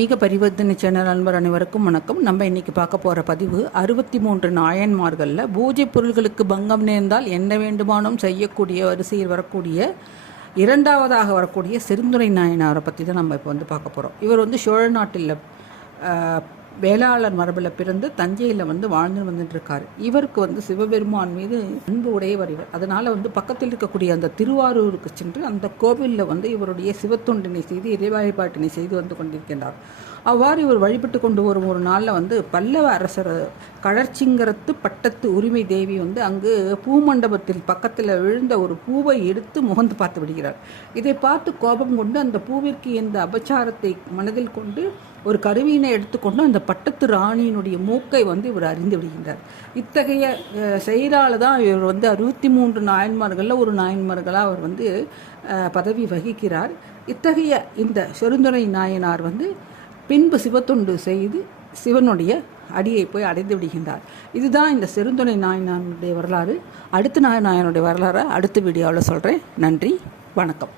ஆன்மீக பரிவர்த்தனை சேனல் நண்பர் அனைவருக்கும் வணக்கம். நம்ம இன்னைக்கு பார்க்க போகிற பதிவு 63 நாயன்மார்களில் பூஜை பொருள்களுக்கு பங்கம் நேர்ந்தால் என்ன வேண்டுமானும் செய்யக்கூடிய வரிசையில் வரக்கூடிய இரண்டாவதாக வரக்கூடிய செருந்துரை நாயனாரை பற்றி தான் நம்ம இப்போ பார்க்க போகிறோம். இவர் சோழ நாட்டில் வேளாளர் மரபில் பிறந்து தஞ்சையில் வாழ்ந்து வந்துட்டுருக்கார். இவருக்கு சிவபெருமான் மீது அன்பு உடையவர் இவர். அதனால் பக்கத்தில் இருக்கக்கூடிய அந்த திருவாரூருக்கு சென்று அந்த கோவிலில் இவருடைய சிவத்தொண்டினை செய்து இறை வழிபாட்டினை செய்து கொண்டிருக்கின்றார். அவ்வாறு இவர் வழிபட்டு கொண்டு வரும் ஒரு நாளில் பல்லவ அரசர் கழற்சிங்கரத்து பட்டத்து உரிமை தேவி அங்கு பூமண்டபத்தில் பக்கத்தில் விழுந்த ஒரு பூவை எடுத்து முகந்து பார்த்து விடுகிறார். இதை பார்த்து கோபம் கொண்டு அந்த பூவிற்கு இந்த அபச்சாரத்தை மனதில் கொண்டு ஒரு கருவியினை எடுத்துக்கொண்டு அந்த பட்டத்து ராணியினுடைய மூக்கை இவர் அறிந்து விடுகின்றார். இத்தகைய செயலால் தான் இவர் 63 நாயன்மார்களில் ஒரு நாயன்மார்களாக அவர் பதவி வகிக்கிறார். இத்தகைய இந்த செருந்துரை நாயனார் பின்பு சிவத்தொண்டு செய்து சிவனுடைய அடியை போய் அடைந்து விடுகின்றார். இதுதான் இந்த செருந்துரை நாயனாருடைய வரலாறு. அடுத்த நாயனாருடைய வரலாறை அடுத்த வீடியோவில் சொல்கிறேன். நன்றி, வணக்கம்.